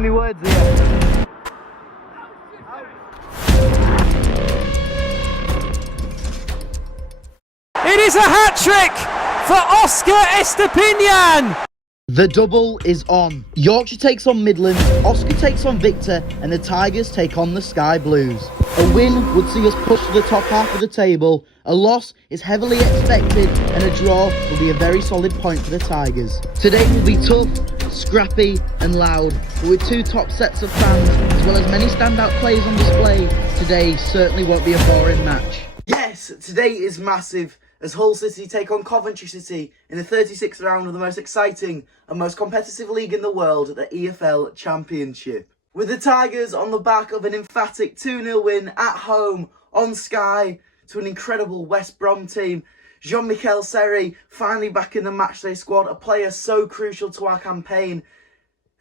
eating me words here. It is a hat-trick for Oscar Estepinian! The double is on. Yorkshire takes on Midlands, Oscar takes on Victor, and the Tigers take on the Sky Blues. A win would see us push to the top half of the table, a loss is heavily expected, and a draw will be a very solid point for the Tigers. Today will be tough, scrappy and loud, but with two top sets of fans, as well as many standout players on display, today certainly won't be a boring match. Yes, today is massive as Hull City take on Coventry City in the 36th round of the most exciting and most competitive league in the world, the EFL Championship. With the Tigers on the back of an emphatic 2-0 win at home on Sky to an incredible West Brom team, Jean-Michel Seri finally back in the Matchday squad, a player so crucial to our campaign.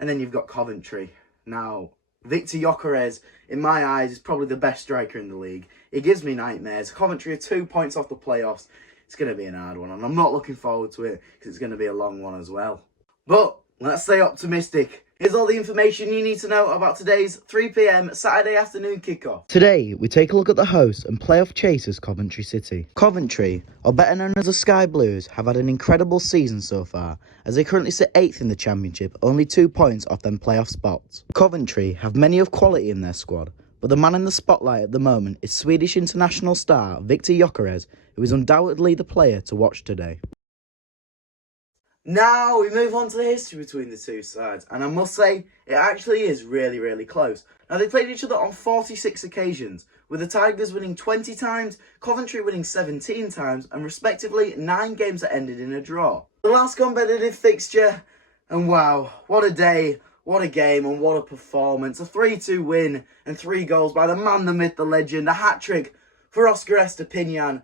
And then you've got Coventry. Now, Victor Gyökeres, in my eyes, is probably the best striker in the league. He gives me nightmares. Coventry are 2 points off the playoffs. It's going to be an hard one, and I'm not looking forward to it because it's going to be a long one as well. But let's stay optimistic. Here's all the information you need to know about today's 3 PM Saturday afternoon kickoff. Today, we take a look at the host and playoff chasers Coventry City. Coventry, or better known as the Sky Blues, have had an incredible season so far, as they currently sit 8th in the Championship, only 2 points off them playoff spots. Coventry have many of quality in their squad, but the man in the spotlight at the moment is Swedish international star Victor Gyökeres, who is undoubtedly the player to watch today. Now we move on to the history between the two sides, and I must say it actually is really, really close. Now they played each other on 46 occasions, with the Tigers winning 20 times, Coventry winning 17 times, and respectively 9 games that ended in a draw. The last competitive fixture, and wow, what a day, what a game, and what a performance. A 3-2 win and 3 goals by the man, the myth, the legend, a hat-trick for Oscar Estepinian.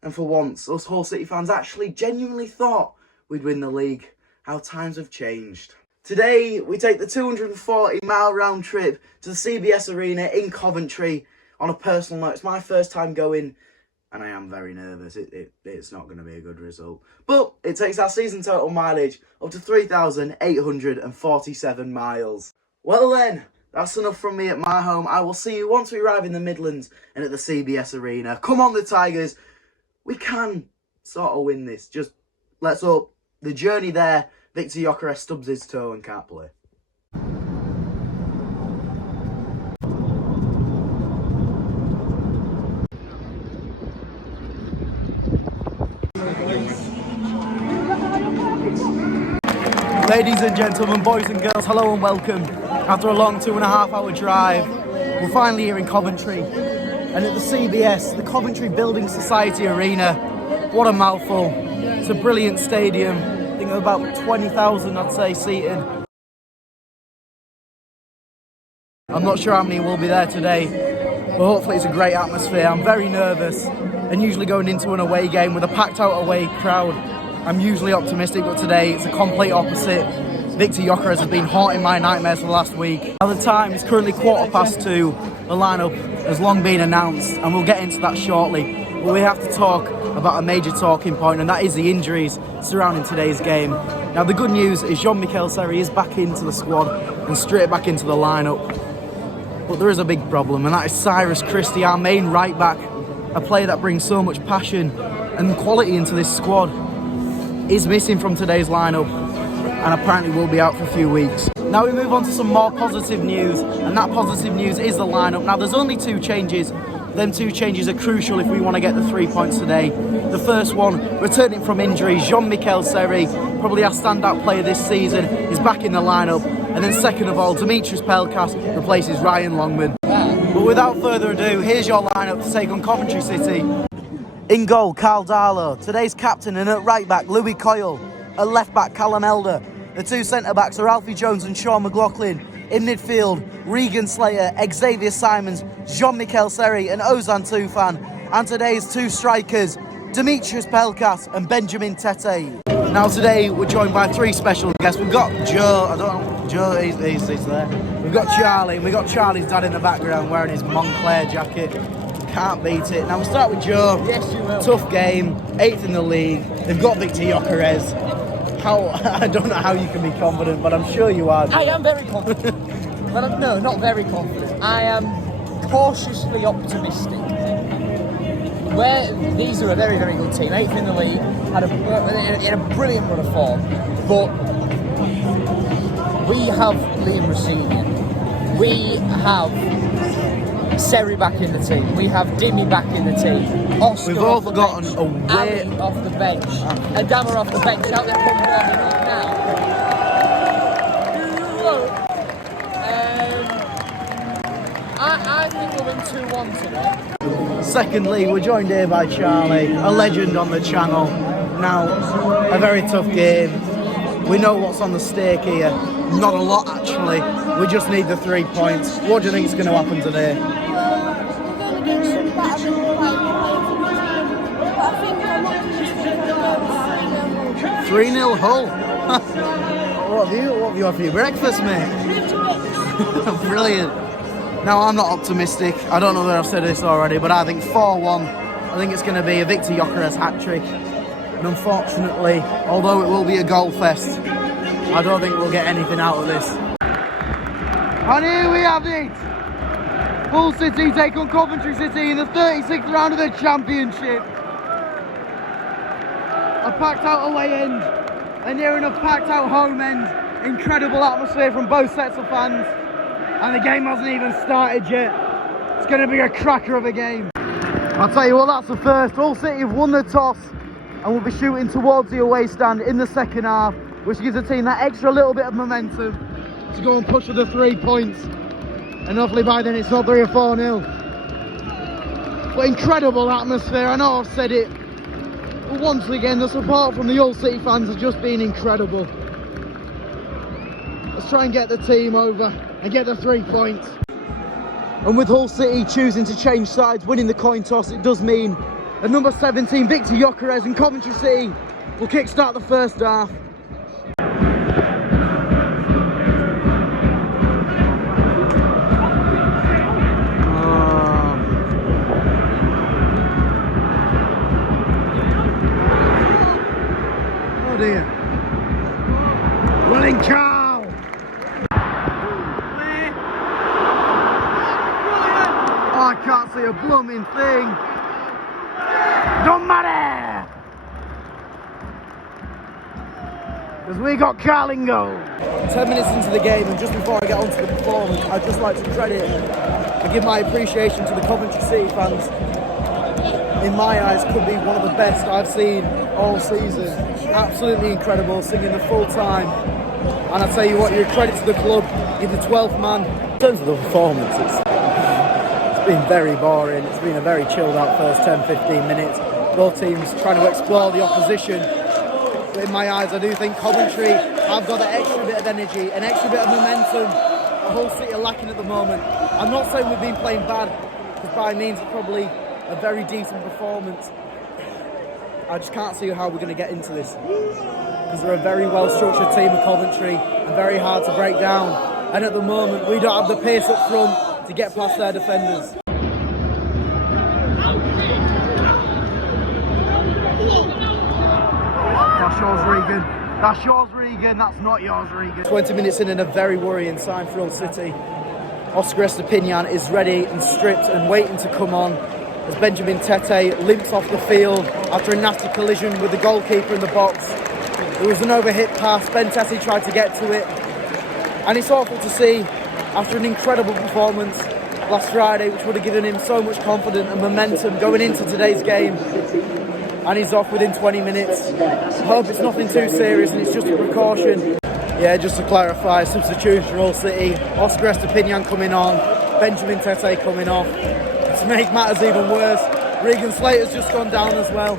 And for once, us Hull City fans actually genuinely thought we'd win the league. How times have changed. Today, we take the 240-mile round trip to the CBS Arena in Coventry. On a personal note, it's my first time going, and I am very nervous. It's not going to be a good result. But it takes our season total mileage up to 3,847 miles. Well then, that's enough from me at my home. I will see you once we arrive in the Midlands and at the CBS Arena. Come on, the Tigers. We can sort of win this. Just let's hope. The journey there, Victor Gyökeres stubs his toe and can't play. Ladies and gentlemen, boys and girls, hello and welcome. After a long 2.5-hour drive, we're finally here in Coventry. And at the CBS, the Coventry Building Society Arena. What a mouthful. It's a brilliant stadium. I think about 20,000, I'd say, seated. I'm not sure how many will be there today, but hopefully it's a great atmosphere. I'm very nervous, and usually going into an away game with a packed out away crowd, I'm usually optimistic, but today it's a complete opposite. Victor Gyökeres has been haunting my nightmares for the last week. At the time, it's currently 2:15. The lineup has long been announced, and we'll get into that shortly. But we have to talk about a major talking point, and that is the injuries surrounding today's game. Now, the good news is Jean-Michel Seri is back into the squad and straight back into the lineup. But there is a big problem, and that is Cyrus Christie, our main right back, a player that brings so much passion and quality into this squad, is missing from today's lineup and apparently will be out for a few weeks. Now we move on to some more positive news, and that positive news is the lineup. Now there's only 2 changes. Them 2 changes are crucial if we want to get the 3 points today. The first one, returning from injury, Jean-Michel Seri, probably our standout player this season, is back in the lineup. And then second of all, Dimitris Pelkas replaces Ryan Longman. But without further ado, here's your lineup to take on Coventry City. In goal, Carl Darlow. Today's captain, and at right back, Louis Coyle. At left back, Callum Elder. The 2 centre backs are Alfie Jones and Sean McLaughlin. In midfield, Regan Slater, Xavier Simons, Jean-Michel Seri and Ozan Tufan. And today's 2 strikers, Dimitris Pelkas and Benjamin Tete. Now today we're joined by 3 special guests. We've got Joe, he's there. We've got Charlie, and we've got Charlie's dad in the background wearing his Montclair jacket. Can't beat it. Now we'll start with Joe. Yes, you will. Tough game, 8th in the league. They've got Victor Gyökeres. I don't know how you can be confident, but I'm sure you are. I am very confident. well, no, not very confident. I am cautiously optimistic. These are a very, very good team, 8th in the league, in a brilliant run of form, but we have Liam Rossini, we have Seri back in the team, we have Dimmy back in the team, Oscar We've all forgotten bench, a way Ali off the bench, Adama off the bench, out there come warming up now. I think we'll win 2-1 today. Secondly, we're joined here by Charlie, a legend on the channel. Now, a very tough game. We know what's on the stake here. Not a lot, actually. We just need the 3 points. What do you think is going to happen today? We're going to get some better but I think I'm optimistic for 3-0 Hull. What have you had for your breakfast, mate? Brilliant. Now, I'm not optimistic. I don't know whether I've said this already, but I think 4-1. I think it's going to be a Victor Gyökeres hat-trick. And unfortunately, although it will be a goal fest, I don't think we'll get anything out of this. And here we have it. Hull City take on Coventry City in the 36th round of the Championship. A packed out away end, and here in a packed out home end. Incredible atmosphere from both sets of fans. And the game hasn't even started yet. It's going to be a cracker of a game. I'll tell you what, that's the first. Hull City have won the toss and will be shooting towards the away stand in the second half, which gives the team that extra little bit of momentum to go and push for the 3 points. And hopefully by then it's not 3 or 4-0. But incredible atmosphere, I know I've said it. But once again, the support from the Hull City fans has just been incredible. Let's try and get the team over and get the 3 points. And with Hull City choosing to change sides, winning the coin toss, it does mean that number 17, Victor Gyökeres, and Coventry City will kick-start the first half. Oh dear. Running car! I can't see a blooming thing. Don't matter! Because we got Carlingo. 10 minutes into the game, and just before I get onto the performance, I'd just like to credit and give my appreciation to the Coventry City fans. In my eyes, could be one of the best I've seen all season. Absolutely incredible, singing the full time. And I tell you what, you're a credit to the club. You're the 12th man. In terms of the performance, it's been very boring. It's been a very chilled out first 10-15 minutes. Both teams trying to explore the opposition. But in my eyes, I do think Coventry have got that extra bit of energy, an extra bit of momentum. The Hull City are lacking at the moment. I'm not saying we've been playing bad, because by means it's probably a very decent performance. I just can't see how we're going to get into this, because they're a very well structured team of Coventry and very hard to break down. And at the moment, we don't have the pace up front to get past their defenders. That's yours, Regan. That's yours, Regan. That's not yours, Regan. 20 minutes in and a very worrying sign for Hull City. Oscar Estepinian is ready and stripped and waiting to come on as Benjamin Tete limps off the field after a nasty collision with the goalkeeper in the box. There was an overhit pass. Ben Tete tried to get to it. And it's awful to see, after an incredible performance last Friday, which would have given him so much confidence and momentum going into today's game, and he's off within 20 minutes. I hope it's nothing too serious and it's just a precaution. Yeah, just to clarify, substitution for Hull City. Oscar Estepinian coming on, Benjamin Tete coming off. To make matters even worse, Regan Slater's just gone down as well.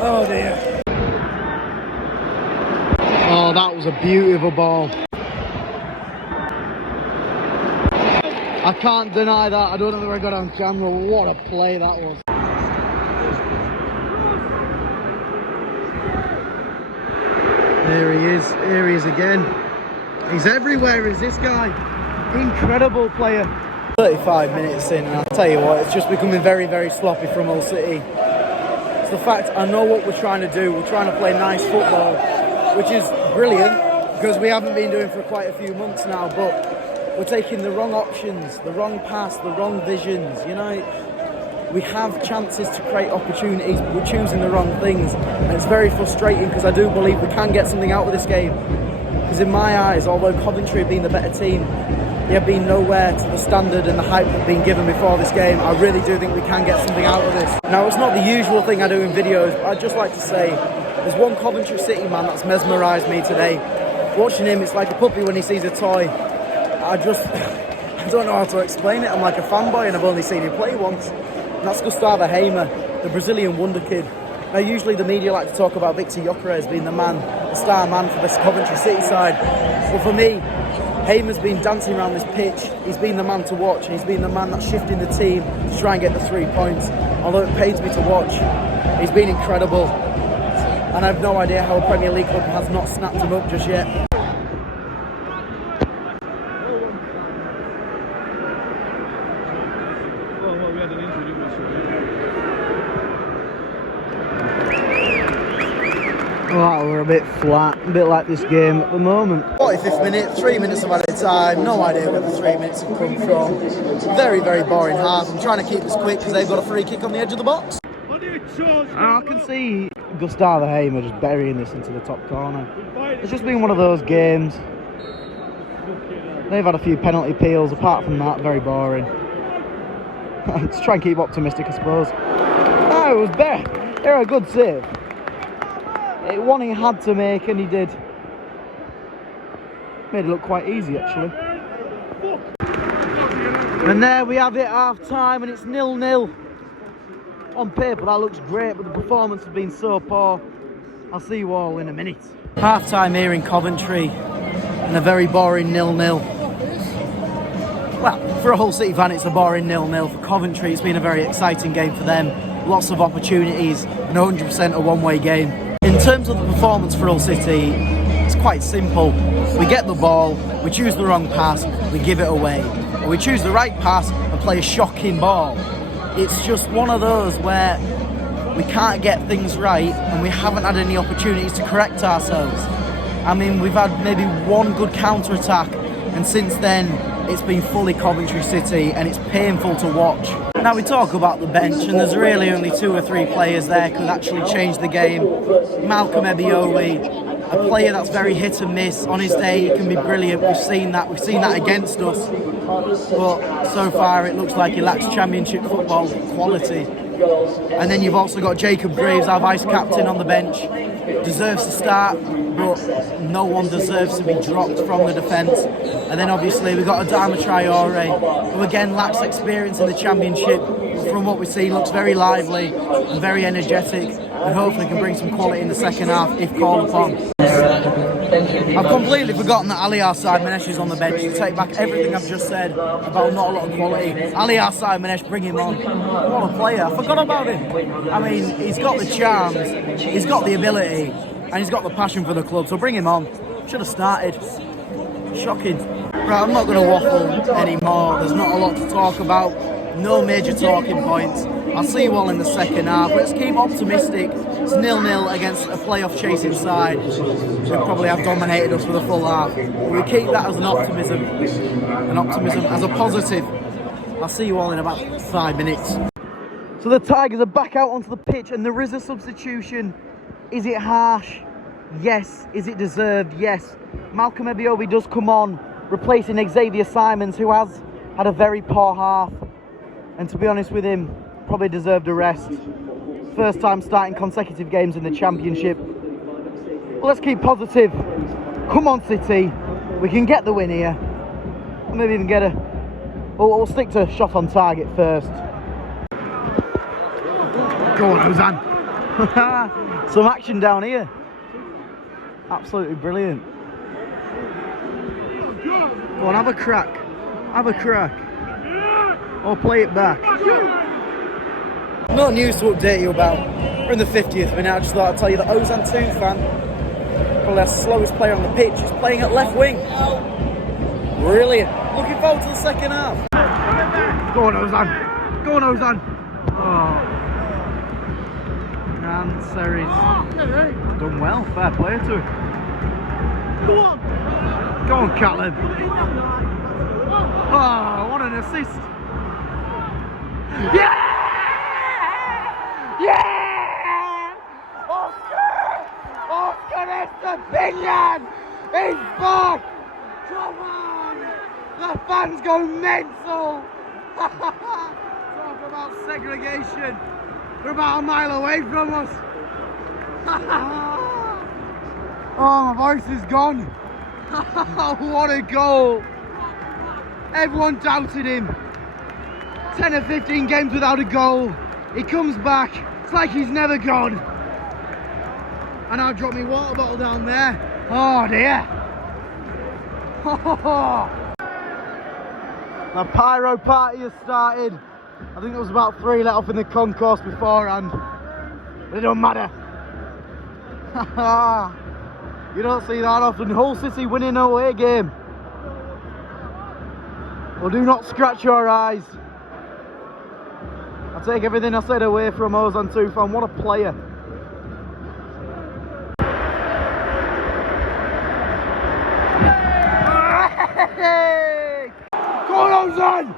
Oh dear. Oh, that was a beautiful ball. I can't deny that. I don't know whether I got on camera. What a play that was. There he is. Here he is again. He's everywhere, is this guy. Incredible player. 35 minutes in, and I'll tell you what, it's just becoming very, very sloppy from Hull City. It's the fact I know what we're trying to do. We're trying to play nice football, which is brilliant, because we haven't been doing for quite a few months now, but we're taking the wrong options, the wrong pass, the wrong visions, you know. We have chances to create opportunities, but we're choosing the wrong things. And it's very frustrating because I do believe we can get something out of this game. Because in my eyes, although Coventry have been the better team, they have been nowhere to the standard and the hype that's been given before this game. I really do think we can get something out of this. Now, it's not the usual thing I do in videos, but I'd just like to say, there's one Coventry City man that's mesmerised me today. Watching him, it's like a puppy when he sees a toy. I don't know how to explain it. I'm like a fanboy and I've only seen him play once. And that's Gustavo Hamer, the Brazilian wonder kid. Now, usually the media like to talk about Victor Gyökeres being the man, the star man for this Coventry City side. But for me, Hamer's been dancing around this pitch. He's been the man to watch, and he's been the man that's shifting the team to try and get the 3 points. Although it pains me to watch, he's been incredible. And I have no idea how a Premier League club has not snapped him up just yet. Oh, we're a bit flat, a bit like this game at the moment. 45th minute, 3 minutes of added time, no idea where the 3 minutes have come from. Very, very boring half. I'm trying to keep this quick because they've got a free kick on the edge of the box. I can see Gustavo Hamer just burying this into the top corner. It's just been one of those games. They've had a few penalty peels, apart from that, very boring. Let's try and keep optimistic, I suppose. Oh, it was there. They're a good save. One he had to make, and he did. Made it look quite easy, actually. And there we have it, half time, and it's 0-0. On paper, that looks great, but the performance has been so poor. I'll see you all in a minute. Half time here in Coventry, and a very boring 0-0. Well, for a Hull City fan, it's a boring 0-0. For Coventry, it's been a very exciting game for them. Lots of opportunities, and 100% a one-way game. In terms of the performance for Hull City, it's quite simple. We get the ball, we choose the wrong pass, we give it away. Or we choose the right pass and play a shocking ball. It's just one of those where we can't get things right and we haven't had any opportunities to correct ourselves. I mean, we've had maybe one good counter-attack, and since then it's been fully Coventry City, and it's painful to watch. Now, we talk about the bench, and there's really only 2 or 3 players there could actually change the game. Malcolm Ebiowei, a player that's very hit and miss. On his day, he can be brilliant. We've seen that against us. But so far, it looks like he lacks championship football quality. And then you've also got Jacob Graves, our vice-captain, on the bench. Deserves to start, but no one deserves to be dropped from the defence. And then obviously we've got Adama Traore, who again lacks experience in the championship. From what we've seen, looks very lively and very energetic, and hopefully can bring some quality in the second half if called upon. I've completely forgotten that Ali Said-Manesh is on the bench to take back everything I've just said about not a lot of quality. Ali Said-Manesh, bring him on. What a player. I forgot about him. I mean, he's got the charms, he's got the ability, and he's got the passion for the club, so bring him on. Should have started. Shocking. Right, I'm not going to waffle anymore. There's not a lot to talk about. No major talking points. I'll see you all in the second half. Let's keep optimistic. It's 0-0 against a playoff chasing side who probably have dominated us for the full half. But we keep that as an optimism as a positive. I'll see you all in about 5 minutes. So the Tigers are back out onto the pitch, and there is a substitution. Is it harsh? Yes. Is it deserved? Yes. Malcolm Ebiowei does come on, replacing Xavier Simons, who has had a very poor half. And to be honest with him, probably deserved a rest. First time starting consecutive games in the Championship. Well, let's keep positive. Come on, City. We can get the win here. Maybe even get a... We'll stick to shot on target first. Go on, Ozan. Some action down here. Absolutely brilliant. Go on, have a crack. Have a crack. Or play it back. No news to update you about. We're in the 50th minute. I just thought I'd tell you that Ozan Tufan, probably our slowest player on the pitch, is playing at left wing. Brilliant. Looking forward to the second half. Go on, Ozan. Go on, Ozan. Oh. And Series done well. Fair play to him. Go on. Go on, Callum. Oh, what an assist! Yeah! Yeah! Oscar Estepinian is back! Come on! The fans go mental! Talk about segregation! They're about a mile away from us! Oh, my voice is gone! What a goal! Everyone doubted him. 10 or 15 games without a goal. He comes back. It's like he's never gone. And I've dropped my water bottle down there. Oh dear. The pyro party has started. I think there was about 3 let off in the concourse beforehand. But it don't matter. You don't see that often. Hull City winning an away game. Well, do not scratch your eyes. I take everything I said away from Ozan Tufan. What a player. Go on, Ozan!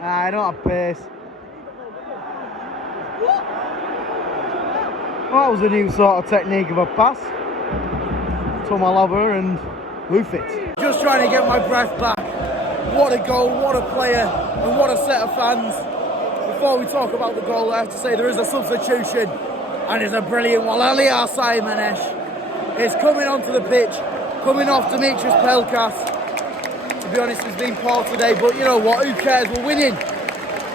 I don't have pace. Well, that was a new sort of technique of a pass. To my lover and hoof it. Just trying to get my breath back. What a goal, what a player, and what a set of fans. Before we talk about the goal, I have to say there is a substitution, and it's a brilliant one. Aliar Simonesh is coming onto the pitch, coming off Demetrius Pelkas. To be honest, he's been poor today, but you know what, who cares, we're winning.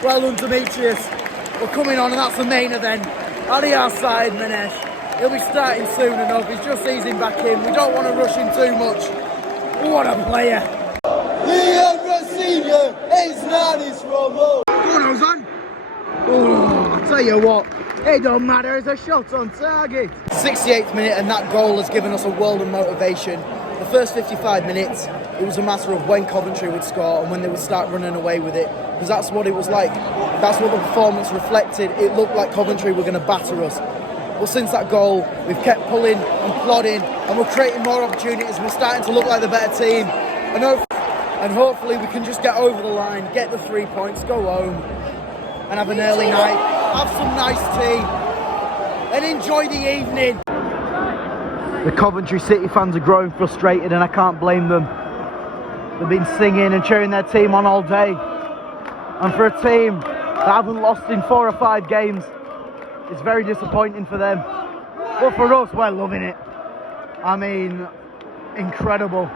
Well done, Demetrius. We're coming on, and that's the main event. Aliar Simonesh, he'll be starting soon enough, he's just easing back in. We don't want to rush him too much. What a player. Go on, Ozan. Oh, I'll tell you what, it don't matter, it's a shot on target. 68th minute, and that goal has given us a world of motivation. The first 55 minutes, it was a matter of when Coventry would score and when they would start running away with it, because that's what it was like. That's what the performance reflected. It looked like Coventry were going to batter us. Well, since that goal, we've kept pulling and plodding, and we're creating more opportunities. We're starting to look like the better team. And hopefully we can just get over the line, get the 3 points, go home, and have an early night, have some nice tea, and enjoy the evening. The Coventry City fans are growing frustrated, and I can't blame them. They've been singing and cheering their team on all day. And for a team that haven't lost in 4 or 5 games, it's very disappointing for them. But for us, we're loving it. I mean, incredible.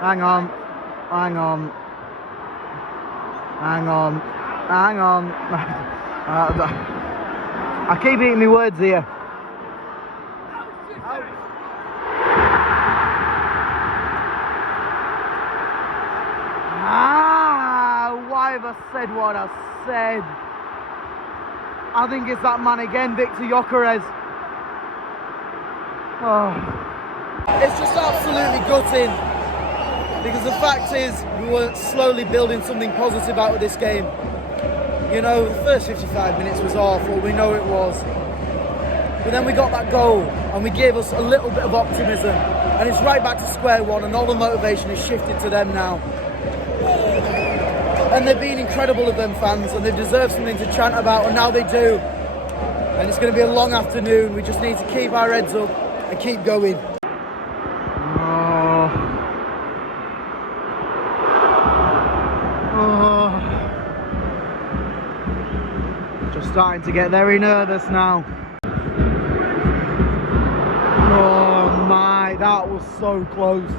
Hang on. I keep eating my words here. Why have I said what I said? I think it's that man again, Victor Gyökeres. Oh. It's just absolutely gutting. Because the fact is, we were slowly building something positive out of this game. You know, the first 55 minutes was awful, we know it was. But then we got that goal, and we gave us a little bit of optimism. And it's right back to square one, and all the motivation is shifted to them now. And they've been incredible of them fans, and they deserve something to chant about, and now they do. And it's going to be a long afternoon, we just need to keep our heads up and keep going. Starting to get very nervous now. Oh my, that was so close.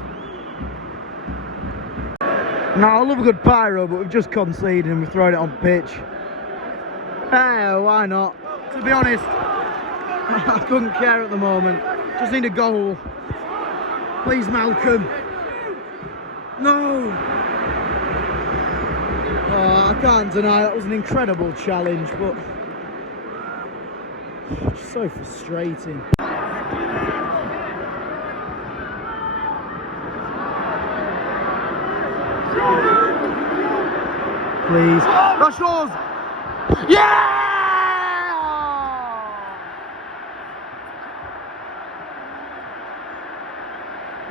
Now I love a good pyro, but we've just conceded and we've thrown it on pitch. Hey, why not? To be honest, I couldn't care at the moment. Just need a goal. Please, Malcolm. No. Oh, I can't deny that was an incredible challenge, but it's so frustrating. Please. That's yours! Yeah!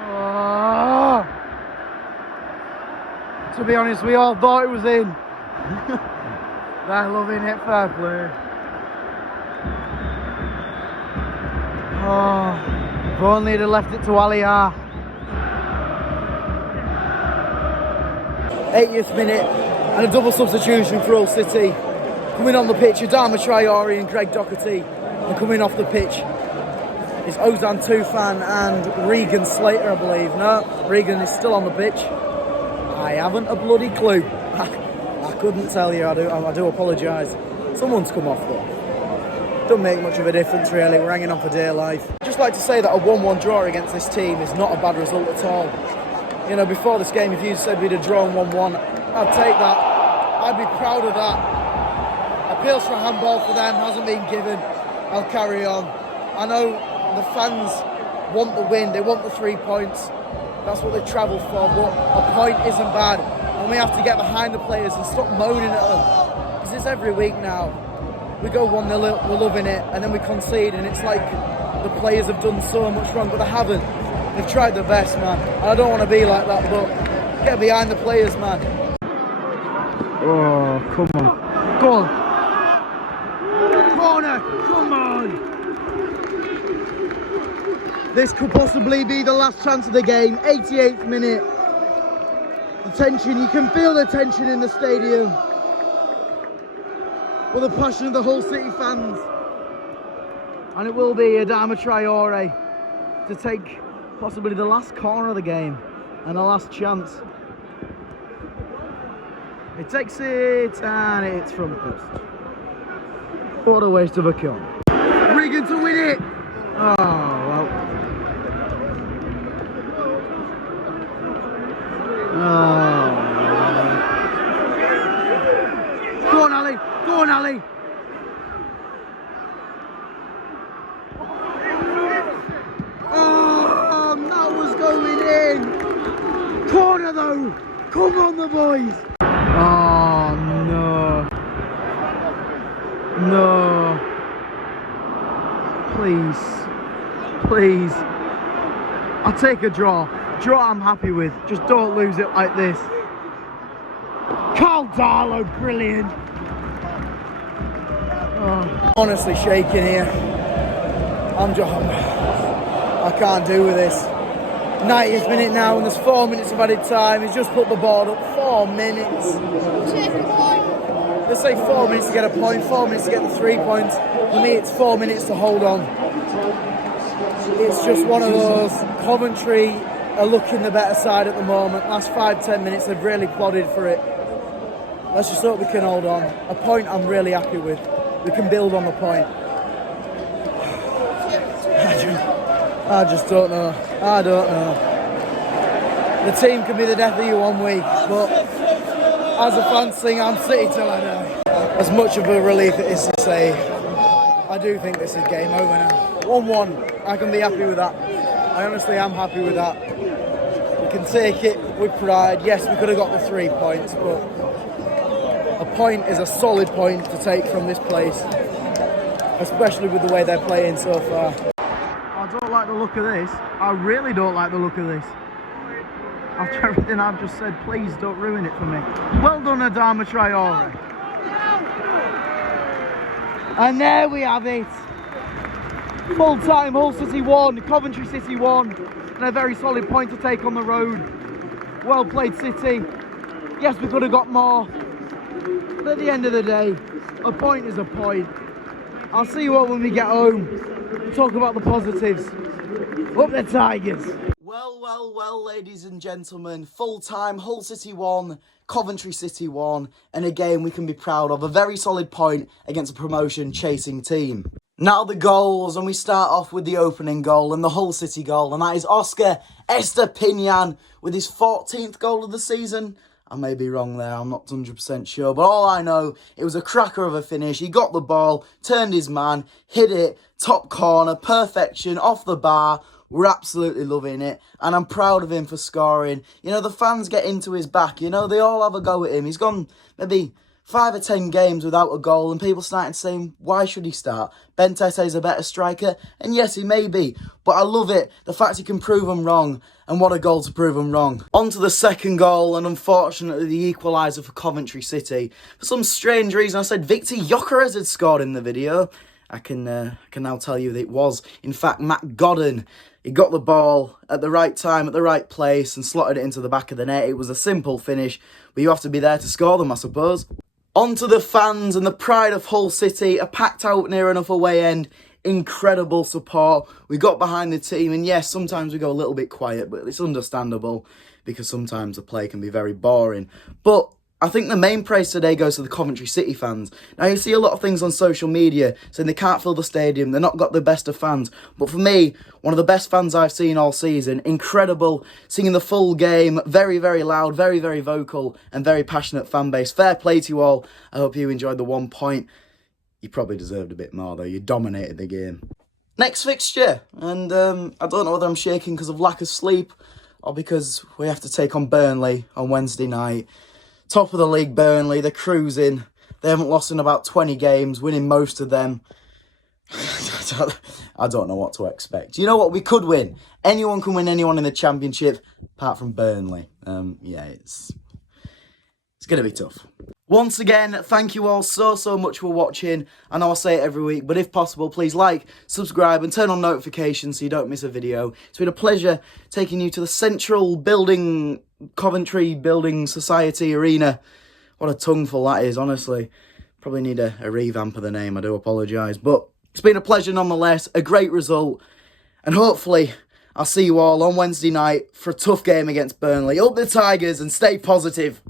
Oh. To be honest, we all thought it was in. They're loving it, fair play. Oh, if only they'd left it to Aliyah. 80th minute and a double substitution for Hull City. Coming on the pitch, Adama Traore and Greg Doherty. And coming off the pitch is Ozan Tufan and Regan Slater, I believe. No, Regan is still on the pitch. I haven't a bloody clue. I couldn't tell you, I do apologise. Someone's come off though. Don't make much of a difference really, we're hanging on for dear life. I'd just like to say that a 1-1 draw against this team is not a bad result at all. You know, before this game, if you said we'd have drawn 1-1, I'd take that. I'd be proud of that. Appeals for handball for them, hasn't been given. I'll carry on. I know the fans want the win, they want the 3 points. That's what they travel for, but a point isn't bad. And we have to get behind the players and stop moaning at them. Because it's every week now. We go 1-0 up, we're loving it, and then we concede, and it's like the players have done so much wrong, but they haven't. They've tried their best, man. And I don't want to be like that, but get behind the players, man. Oh, come on. Go on. Corner, come on. This could possibly be the last chance of the game. 88th minute. The tension, you can feel the tension in the stadium. With the passion of the Hull City fans. And it will be Adama Traore to take possibly the last corner of the game and the last chance. It takes it and it's from post. What a waste of a kill. Regan to win it! Oh, well. Oh. Go on, Ali! Go on, Ali! Oh, that was going in! Corner though! Come on, the boys! Oh, no. No. Please. Please. I'll take a draw. Draw I'm happy with. Just don't lose it like this. Carl Darlow, brilliant. Oh. Honestly shaking here. I can't do with this. 90th minute now and there's 4 minutes of added time. He's just put the board up. 4 minutes. They say 4 minutes to get a point, 4 minutes to get the 3 points. For me, it's 4 minutes to hold on. It's just one of those. Coventry are looking the better side at the moment. Last 5-10 minutes, they've really plodded for it. Let's just hope we can hold on. A point I'm really happy with. We can build on the point. I just don't know. I don't know. The team can be the death of you 1 week, but as a fan thing, I'm City till I die. As much of a relief it is to say, I do think this is game over now. 1-1, I can be happy with that. I honestly am happy with that. We can take it with pride. Yes, we could have got the 3 points, but a point is a solid point to take from this place, especially with the way they're playing so far. I don't like the look of this. I really don't like the look of this. After everything I've just said, please don't ruin it for me. Well done, Adama Traore. And there we have it. Full time, Hull City 1, Coventry City 1. And a very solid point to take on the road. Well played, City. Yes, we could have got more. But at the end of the day, a point is a point. I'll see you all when we get home. We'll talk about the positives. Up the Tigers. Well, ladies and gentlemen, full-time Hull City 1, Coventry City 1, and a game we can be proud of. A very solid point against a promotion-chasing team. Now the goals, and we start off with the opening goal and the Hull City goal, and that is Oscar Estepinian with his 14th goal of the season. I may be wrong there, I'm not 100% sure, but all I know, it was a cracker of a finish. He got the ball, turned his man, hit it, top corner, perfection, off the bar. We're absolutely loving it, and I'm proud of him for scoring. You know, the fans get into his back, you know, they all have a go at him. He's gone maybe 5 or 10 games without a goal, and people started saying, why should he start? Bentete's a better striker, and yes, he may be, but I love it, the fact he can prove them wrong, and what a goal to prove them wrong. On to the second goal, and unfortunately the equaliser for Coventry City. For some strange reason, I said Victor Gyökeres had scored in the video. I can now tell you that it was, in fact, Matt Godden. He got the ball at the right time, at the right place, and slotted it into the back of the net. It was a simple finish, but you have to be there to score them, I suppose. On to the fans and the pride of Hull City, a packed out near enough away end, incredible support. We got behind the team, and yes, sometimes we go a little bit quiet, but it's understandable because sometimes the play can be very boring. But I think the main praise today goes to the Coventry City fans. Now, you see a lot of things on social media saying they can't fill the stadium, they're not got the best of fans. But for me, one of the best fans I've seen all season. Incredible, singing the full game, very, very loud, very, very vocal, and very passionate fan base. Fair play to you all. I hope you enjoyed the 1 point. You probably deserved a bit more, though. You dominated the game. Next fixture, and I don't know whether I'm shaking because of lack of sleep or because we have to take on Burnley on Wednesday night. Top of the league, Burnley, they're cruising. They haven't lost in about 20 games, winning most of them. I don't know what to expect. You know what? We could win. Anyone can win anyone in the Championship, apart from Burnley. Yeah, it's going to be tough. Once again, thank you all so much for watching. I know I say it every week, but if possible, please like, subscribe, and turn on notifications so you don't miss a video. It's been a pleasure taking you to the Central Building, Coventry Building Society Arena. What a tongueful that is, honestly. Probably need a revamp of the name, I do apologise. But it's been a pleasure nonetheless, a great result. And hopefully, I'll see you all on Wednesday night for a tough game against Burnley. Up the Tigers and stay positive.